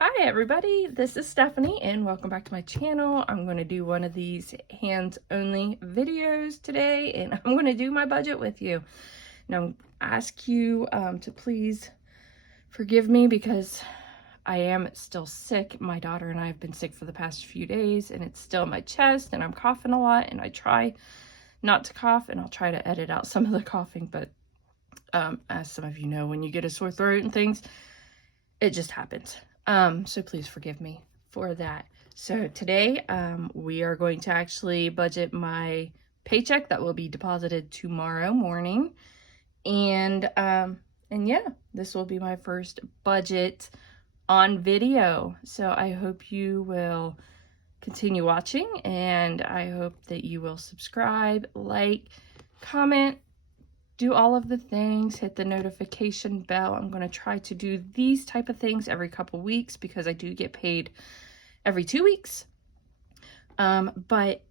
Hi everybody, this is Stephanie and welcome back to my channel. I'm going to do one of these hands-only videos today and I'm going to do my budget with you. Now, I ask you to please forgive me because I am still sick. My daughter and I have been sick for the past few days and it's still in my chest and I'm coughing a lot, and I try not to cough and I'll try to edit out some of the coughing, but as some of you know, when you get a sore throat and things, it just happens. So please forgive me for that. So today, we are going to actually budget my paycheck that will be deposited tomorrow morning. And yeah, this will be my first budget on video. So I hope you will continue watching, and I hope that you will subscribe, like, comment, do all of the things, hit the notification bell. I'm going to try to do these type of things every couple weeks because I do get paid every 2 weeks. But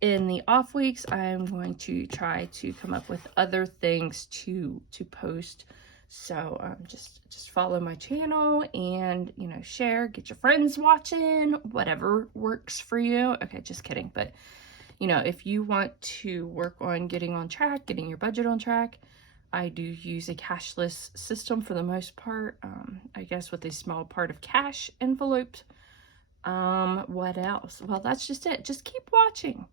in the off weeks, I'm going to try to come up with other things to post. So just follow my channel and, you know, share, get your friends watching, whatever works for you. Okay, just kidding. But you know, if you want to work on getting on track, getting your budget on track, I do use a cashless system for the most part. I guess with a small part of cash envelopes. What else? Well, that's just it. Just keep watching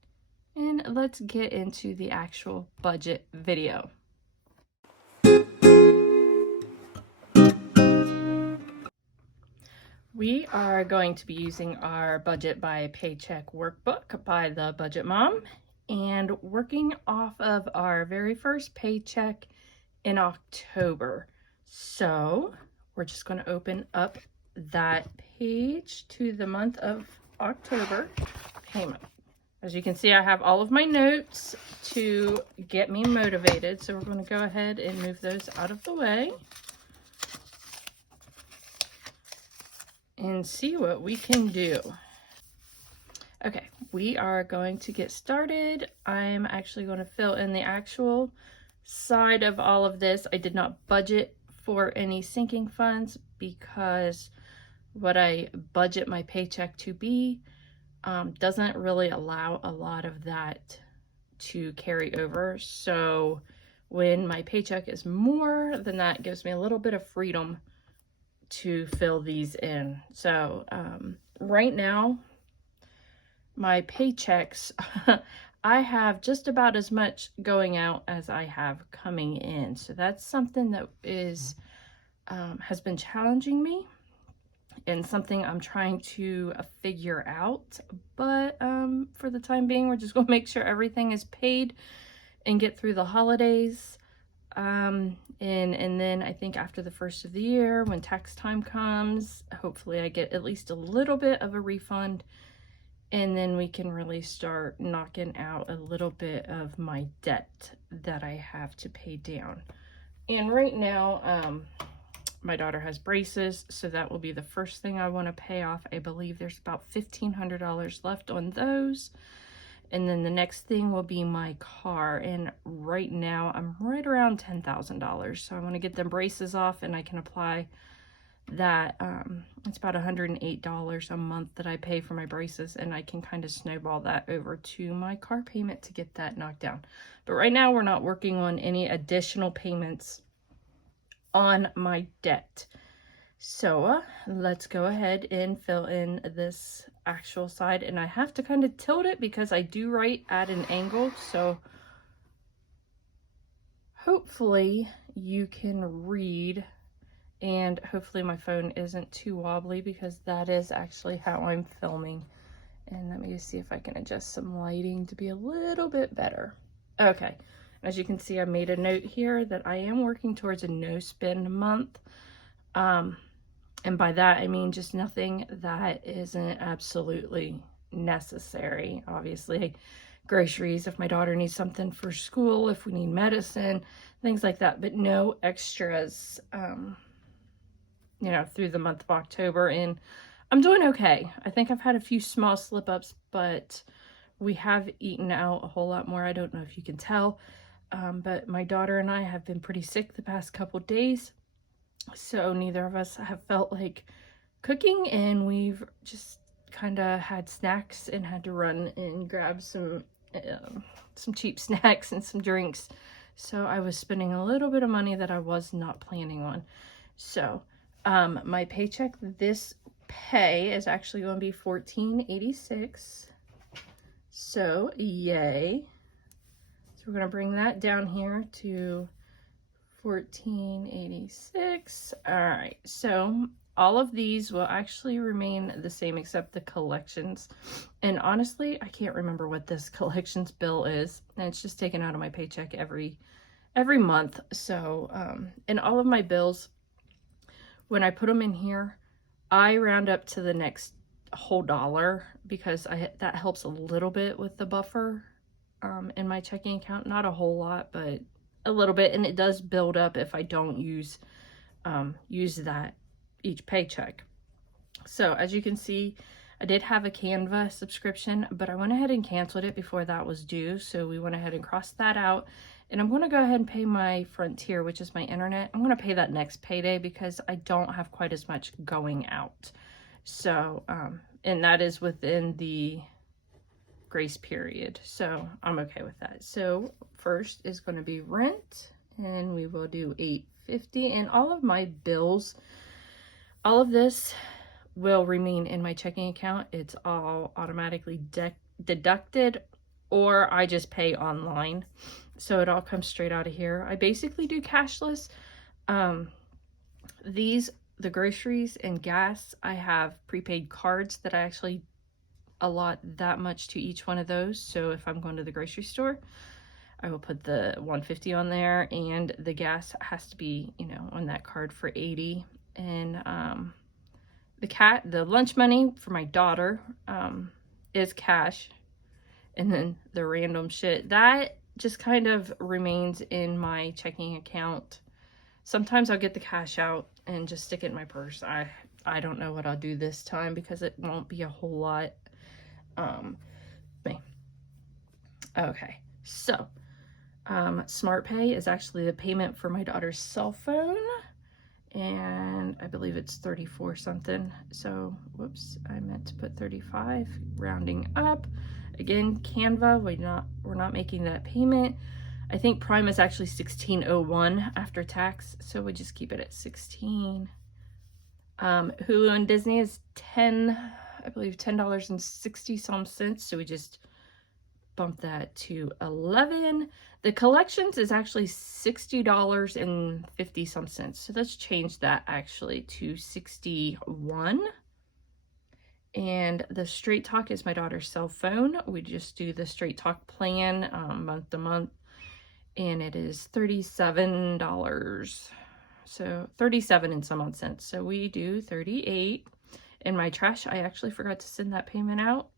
and let's get into the actual budget video. We are going to be using our Budget by Paycheck workbook by the Budget Mom and working off of our very first paycheck in October. So we're just going to open up that page to the month of October payment. As you can see, I have all of my notes to get me motivated. So we're going to go ahead and move those out of the way and see what we can do. Okay, we are going to get started. I'm actually going to fill in the actual side of all of this. I did not budget for any sinking funds because what I budget my paycheck to be doesn't really allow a lot of that to carry over. So when my paycheck is more than that, it gives me a little bit of freedom to fill these in. So right now my paychecks I have just about as much going out as I have coming in, so that's something that is has been challenging me and something I'm trying to figure out. But for the time being, we're just going to make sure everything is paid and get through the holidays. And then I think after the first of the year, when tax time comes, hopefully I get at least a little bit of a refund, and then we can really start knocking out a little bit of my debt that I have to pay down. And right now, my daughter has braces, so that will be the first thing I want to pay off. I believe there's about $1,500 left on those. And then the next thing will be my car. And right now I'm right around $10,000. So I want to get them braces off and I can apply that. It's about $108 a month that I pay for my braces, and I can kind of snowball that over to my car payment to get that knocked down. But right now we're not working on any additional payments on my debt. So let's go ahead and fill in this actual side, and I have to kind of tilt it because I do write at an angle, so hopefully you can read, and hopefully my phone isn't too wobbly because that is actually how I'm filming. And let me just see if I can adjust some lighting to be a little bit better. Okay, as you can see, I made a note here that I am working towards a no spend month. And by that, I mean just nothing that isn't absolutely necessary. Obviously, groceries, if my daughter needs something for school, if we need medicine, things like that, but no extras, you know, through the month of October. And I'm doing okay. I think I've had a few small slip-ups, but we have eaten out a whole lot more. I don't know if you can tell, but my daughter and I have been pretty sick the past couple days. So neither of us have felt like cooking, and we've just kind of had snacks and had to run and grab some cheap snacks and some drinks. So I was spending a little bit of money that I was not planning on. So my paycheck, this pay is actually going to be $14.86. So yay. So we're going to bring that down here to $14.86. All right, so all of these will actually remain the same except the collections. And honestly, I can't remember what this collections bill is. And it's just taken out of my paycheck every month. So, and all of my bills, when I put them in here, I round up to the next whole dollar because that helps a little bit with the buffer in my checking account. Not a whole lot, but a little bit, and it does build up if I don't use that each paycheck. So as you can see, I did have a Canva subscription, but I went ahead and canceled it before that was due. So we went ahead and crossed that out, and I'm going to go ahead and pay my Frontier, which is my internet. I'm going to pay that next payday because I don't have quite as much going out. So and that is within the grace period, so I'm okay with that. So first is going to be rent, and we will do $8.50, and all of my bills, all of this will remain in my checking account. It's all automatically deducted, or I just pay online, so it all comes straight out of here. I basically do cashless. The groceries and gas, I have prepaid cards that I actually allot that much to each one of those. So if I'm going to the grocery store, I will put the $150 on there, and the gas has to be, on that card for $80. And the lunch money for my daughter is cash, and then the random shit that just kind of remains in my checking account. Sometimes I'll get the cash out and just stick it in my purse. I don't know what I'll do this time because it won't be a whole lot. Okay, so Smart Pay is actually the payment for my daughter's cell phone, and I believe it's 34 something. So whoops, I meant to put 35, rounding up. Again, Canva, we're not making that payment. I think Prime is actually $16.01 after tax, so we just keep it at 16. Hulu and Disney is I believe $10.60 some cents, so we just bump that to 11. The collections is actually $60.50 some cents, so let's change that actually to 61. And the Straight Talk is my daughter's cell phone. We just do the Straight Talk plan month to month, and it is $37. So 37 and some odd cents. So we do 38. In my trash, I actually forgot to send that payment out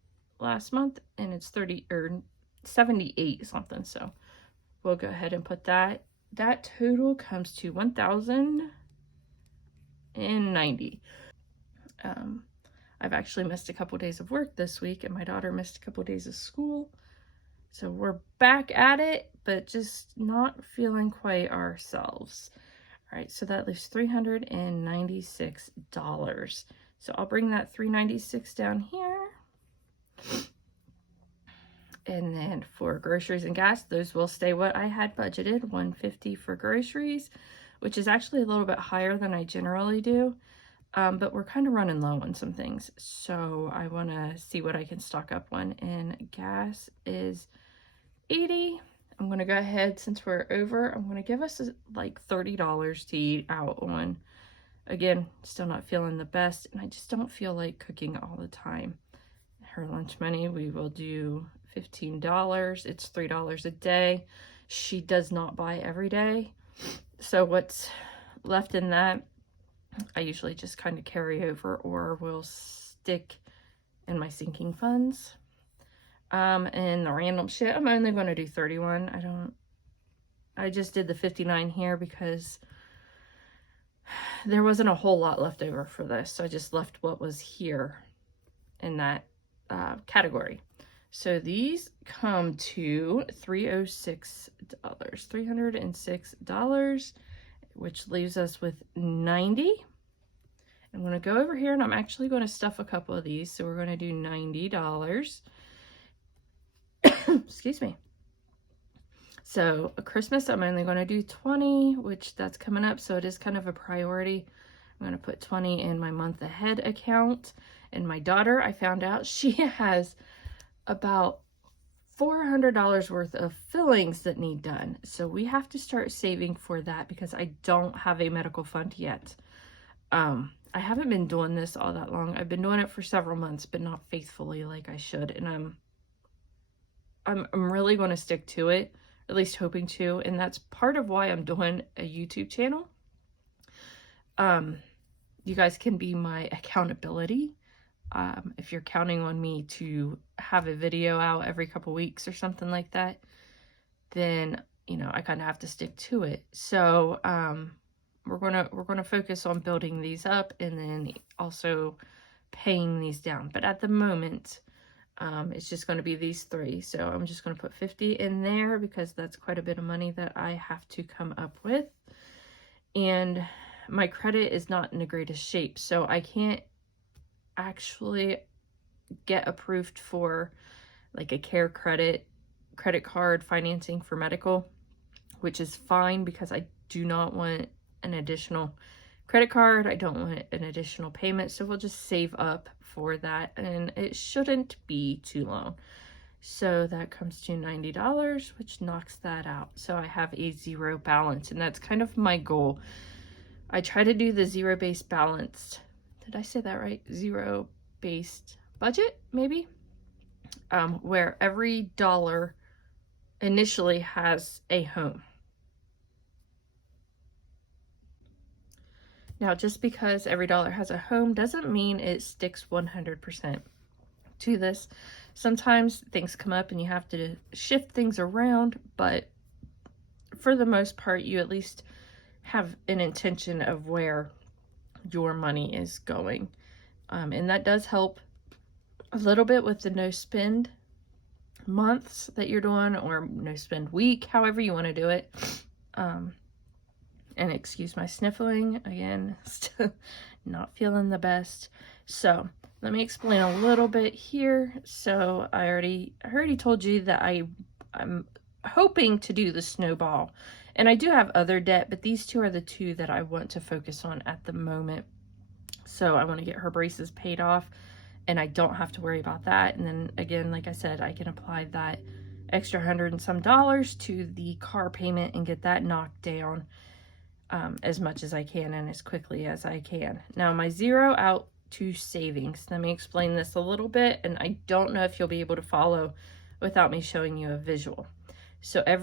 last month, and it's 78 something. So we'll go ahead and put that. That total comes to $1,090. I've actually missed a couple days of work this week, and my daughter missed a couple days of school. So we're back at it, but just not feeling quite ourselves. All right, so that leaves $396. So I'll bring that $396 down here. And then for groceries and gas, those will stay what I had budgeted, $150 for groceries, which is actually a little bit higher than I generally do. But we're kind of running low on some things, so I want to see what I can stock up on. And gas is $80. I'm going to go ahead, since we're over, I'm going to give us like $30 to eat out on. Again, still not feeling the best, and I just don't feel like cooking all the time. Her lunch money, we will do $15. It's $3 a day. She does not buy every day, so what's left in that, I usually just kind of carry over or will stick in my sinking funds. And the random shit, I'm only going to do 31. I just did the 59 here because there wasn't a whole lot left over for this. So I just left what was here in that category. So these come to $306, which leaves us with $90. I'm going to go over here and I'm actually going to stuff a couple of these. So we're going to do $90. Excuse me. So a Christmas, I'm only going to do 20, which that's coming up. So it is kind of a priority. I'm going to put 20 in my month ahead account. And my daughter, I found out she has about $400 worth of fillings that need done. So we have to start saving for that because I don't have a medical fund yet. I haven't been doing this all that long. I've been doing it for several months, but not faithfully like I should. And I'm really going to stick to it, at least hoping to. And that's part of why I'm doing a YouTube channel. You guys can be my accountability. If you're counting on me to have a video out every couple weeks or something like that, then, you know, I kind of have to stick to it. So, we're going to focus on building these up and then also paying these down. But at the moment, it's just going to be these three. So I'm just going to put 50 in there because that's quite a bit of money that I have to come up with. And my credit is not in the greatest shape, so I can't actually get approved for like a care credit card financing for medical, which is fine because I do not want an additional credit card. I don't want an additional payment, so we'll just save up for that, and it shouldn't be too long. So that comes to $90, which knocks that out. So I have a zero balance, and that's kind of my goal. I try to do the zero-based balanced. Did I say that right? Zero-based budget, maybe? Where every dollar initially has a home. Now, just because every dollar has a home doesn't mean it sticks 100% to this. Sometimes things come up and you have to shift things around, but for the most part, you at least have an intention of where your money is going. And that does help a little bit with the no spend months that you're doing, or no spend week, however you want to do it. And excuse my sniffling again, still not feeling the best. So let me explain a little bit here. So I already told you that I'm hoping to do the snowball, and I do have other debt, but these two are the two that I want to focus on at the moment. So I want to get her braces paid off, and I don't have to worry about that. And then again, like I said, I can apply that extra $100 and some to the car payment and get that knocked down as much as I can and as quickly as I can. Now, my zero out to savings. Let me explain this a little bit, and I don't know if you'll be able to follow without me showing you a visual. So I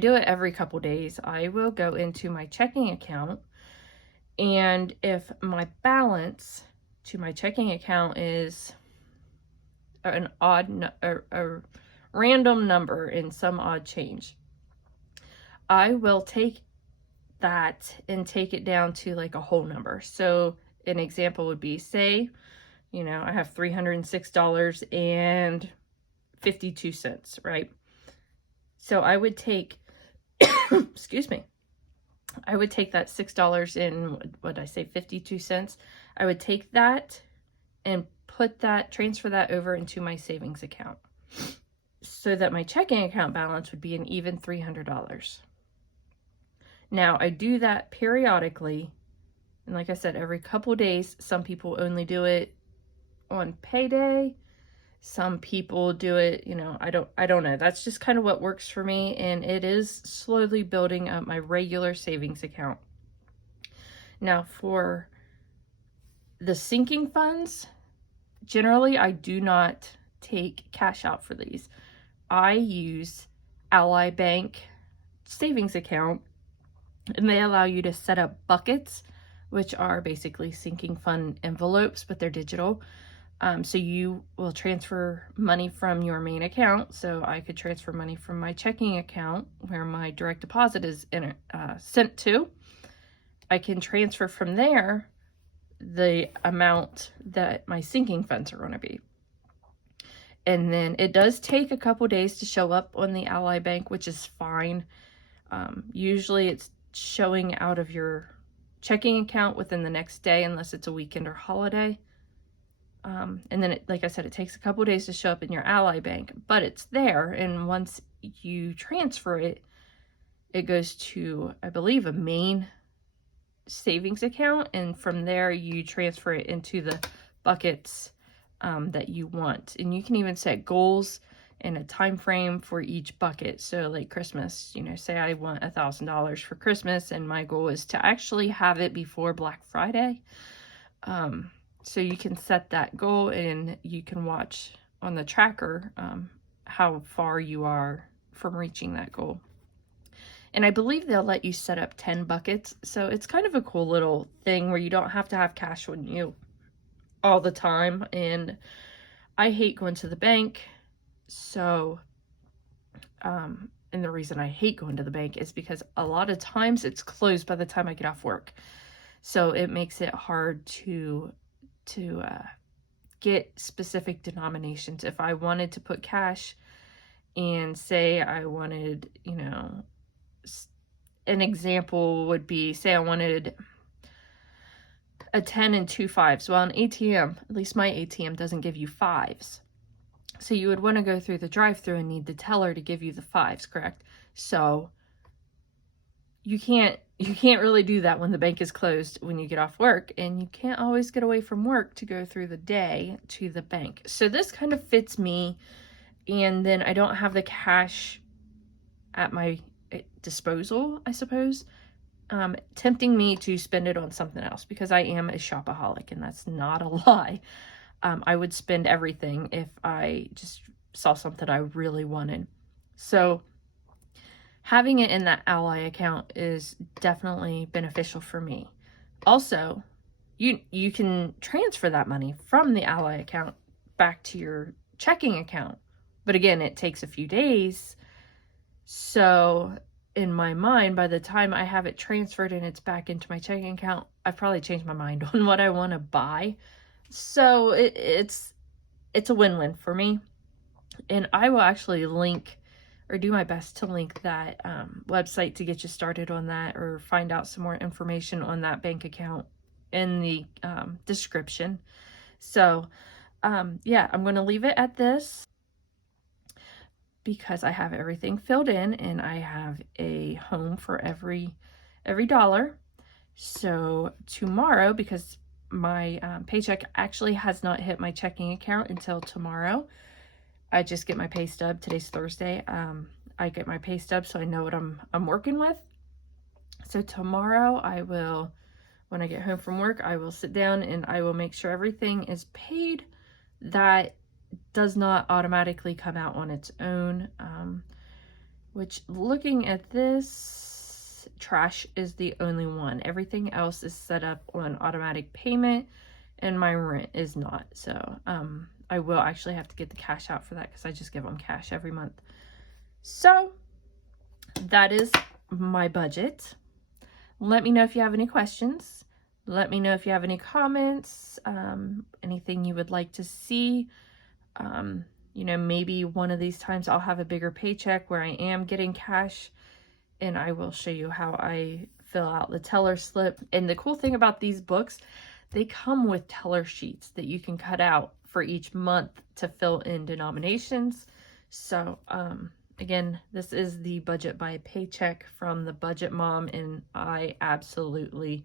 do it every couple days. I will go into my checking account, and if my balance to my checking account is a random number in some odd change, I will take that and take it down to like a whole number. So an example would be, say, you know, I have $306.52, right? So I would take, excuse me, I would take that $6 and what did I say, 52 cents. I would take that and transfer that over into my savings account so that my checking account balance would be an even $300. Now, I do that periodically, and like I said, every couple days. Some people only do it on payday. Some people do it, you know, I don't know. That's just kind of what works for me, and it is slowly building up my regular savings account. Now, for the sinking funds, generally, I do not take cash out for these. I use Ally Bank savings account, and they allow you to set up buckets, which are basically sinking fund envelopes, but they're digital. So you will transfer money from your main account. So I could transfer money from my checking account where my direct deposit is sent to. I can transfer from there the amount that my sinking funds are going to be. And then it does take a couple days to show up on the Ally Bank, which is fine. Usually it's showing out of your checking account within the next day unless it's a weekend or holiday. And then, like I said, it takes a couple days to show up in your Ally Bank, but it's there. And once you transfer it, it goes to, I believe, a main savings account. And from there, you transfer it into the buckets that you want. And you can even set goals and a time frame for each bucket. So like Christmas, you know, say I want $1,000 for Christmas, and my goal is to actually have it before Black Friday. So you can set that goal, and you can watch on the tracker how far you are from reaching that goal. And I believe they'll let you set up 10 buckets. So it's kind of a cool little thing where you don't have to have cash on you all the time. And I hate going to the bank. So, and the reason I hate going to the bank is because a lot of times it's closed by the time I get off work. So it makes it hard to get specific denominations. If I wanted to put cash and say I wanted, you know, an example would be, say I wanted a 10 and 2 5s. Well, an ATM, at least my ATM, doesn't give you 5s. So you would want to go through the drive-thru and need the teller to give you the 5s, correct? So you can't really do that when the bank is closed when you get off work, and you can't always get away from work to go through the day to the bank. So this kind of fits me, and then I don't have the cash at my disposal, I suppose, tempting me to spend it on something else, because I am a shopaholic, and that's not a lie. I would spend everything if I just saw something I really wanted. So having it in that Ally account is definitely beneficial for me. Also, you can transfer that money from the Ally account back to your checking account. But again, it takes a few days. So in my mind, by the time I have it transferred and it's back into my checking account, I've probably changed my mind on what I want to buy. So it's a win-win for me. And I will actually link, or do my best to link, that website to get you started on that, or find out some more information on that bank account in the description. So yeah, I'm going to leave it at this because I have everything filled in, and I have a home for every dollar. So tomorrow, because my paycheck actually has not hit my checking account until tomorrow. I just get my pay stub. Today's Thursday. I get my pay stub, so I know what I'm working with. So tomorrow I will, when I get home from work, I will sit down and I will make sure everything is paid. That does not automatically come out on its own. Which, looking at this, trash is the only one. Everything else is set up on automatic payment, and my rent is not. So I will actually have to get the cash out for that, because I just give them cash every month. So that is my budget. Let me know if you have any questions. Let me know if you have any comments, anything you would like to see. You know, maybe one of these times I'll have a bigger paycheck where I am getting cash, and I will show you how I fill out the teller slip. And the cool thing about these books, they come with teller sheets that you can cut out for each month to fill in denominations. So again, this is the Budget by Paycheck from the Budget Mom, and I absolutely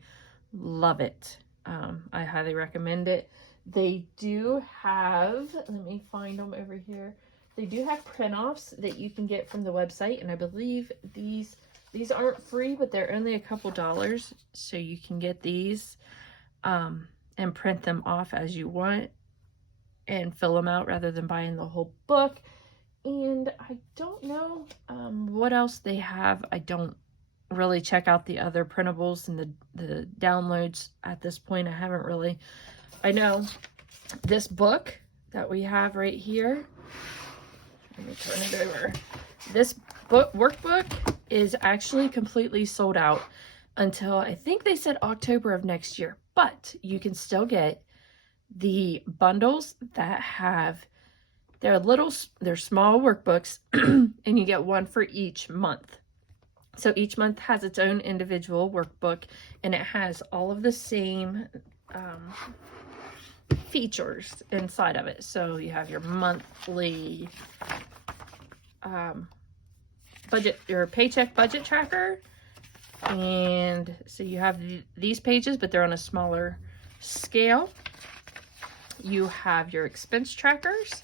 love it. I highly recommend it. They do have, let me find them over here. They do have print-offs that you can get from the website, and I believe these aren't free, but they're only a couple dollars, so you can get these and print them off as you want and fill them out rather than buying the whole book. And I don't know what else they have. I don't really check out the other printables and the downloads at this point. I know this book that we have right here, let me turn it over. This workbook is actually completely sold out until, I think they said October of next year, but you can still get the bundles that have, they're small workbooks and you get one for each month. So each month has its own individual workbook, and it has all of the same features inside of it. So you have your monthly budget, your paycheck budget tracker. And so you have these pages, but they're on a smaller scale. You have your expense trackers.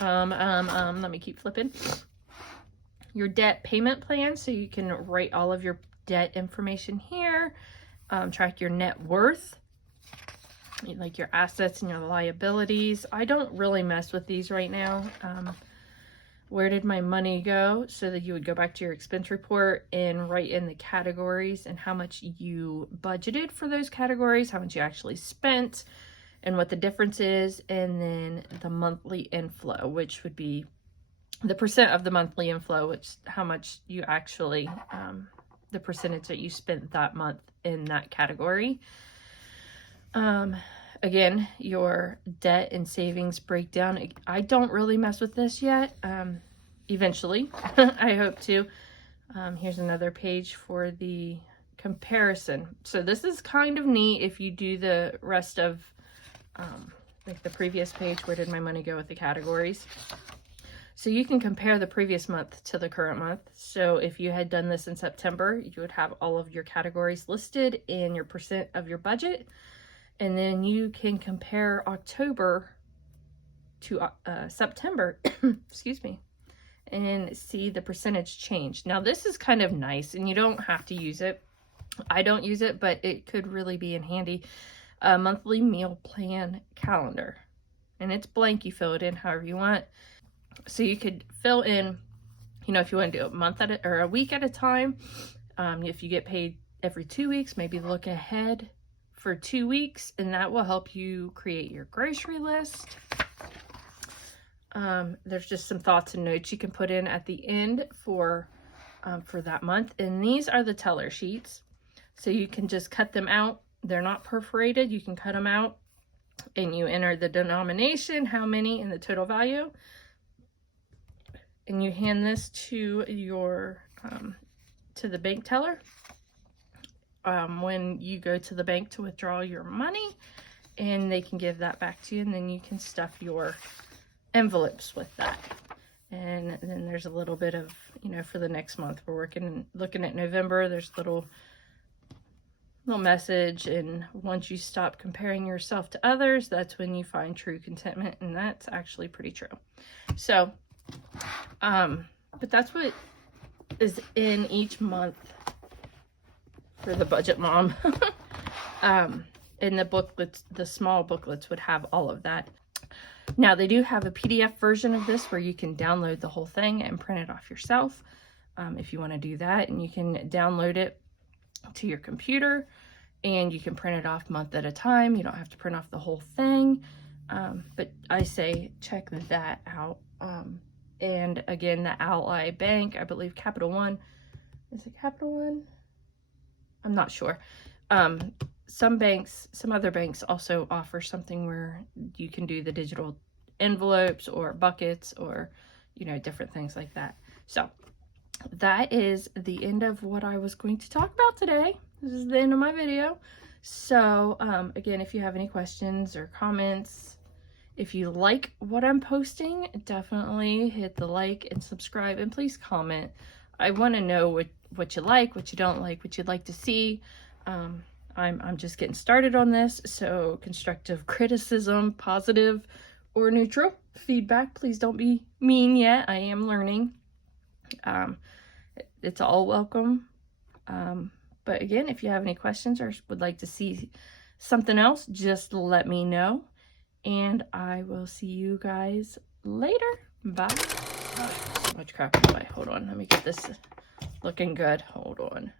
Let me keep flipping. Your debt payment plan, so you can write all of your debt information here. Track your net worth, like your assets and your liabilities. I don't really mess with these right now. Where did my money go? So that you would go back to your expense report and write in the categories and how much you budgeted for those categories, how much you actually spent, and what the difference is, and then the monthly inflow, which would be the percent of the monthly inflow, which how much you actually, the percentage that you spent that month in that category. Again, your debt and savings breakdown. I don't really mess with this yet. Eventually, I hope to. Here's another page for the comparison. So this is kind of neat if you do the rest of like the previous page, where did my money go with the categories. So you can compare the previous month to the current month. So if you had done this in September, you would have all of your categories listed and your percent of your budget. And then you can compare October to September, excuse me, and see the percentage change. Now this is kind of nice, and you don't have to use it. I don't use it, but it could really be in handy. A monthly meal plan calendar, and it's blank. You fill it in however you want. So you could fill in, you know, if you want to do a month at or a week at a time. If you get paid every 2 weeks, maybe look ahead for 2 weeks, and that will help you create your grocery list. There's just some thoughts and notes you can put in at the end for that month. And these are the teller sheets. So you can just cut them out. They're not perforated. You can cut them out, and you enter the denomination, how many, and the total value. And you hand this to your, to the bank teller. When you go to the bank to withdraw your money, and they can give that back to you, and then you can stuff your envelopes with that. And then there's a little bit of, you know, for the next month, we're looking at November. There's little message, and once you stop comparing yourself to others, that's when you find true contentment, and that's actually pretty true. So but that's what is in each month for the budget mom. In the booklets, the small booklets would have all of that. Now they do have a PDF version of this where you can download the whole thing and print it off yourself, if you want to do that. And you can download it to your computer, and you can print it off month at a time. You don't have to print off the whole thing. But I say check that out. And again, the Ally Bank, I believe Capital One, is it Capital One? I'm not sure. Some other banks also offer something where you can do the digital envelopes or buckets, or, you know, different things like that. So that is the end of what I was going to talk about today. This is the end of my video. So again, if you have any questions or comments, if you like what I'm posting, definitely hit the like and subscribe, and please comment. I want to know what you like, what you don't like, what you'd like to see. I'm just getting started on this, so constructive criticism, positive or neutral feedback, please don't be mean yet. I am learning. It's all welcome. But again, if you have any questions or would like to see something else, just let me know. And I will see you guys later. Bye. So much crap in the way. Hold on. Let me get this looking good. Hold on.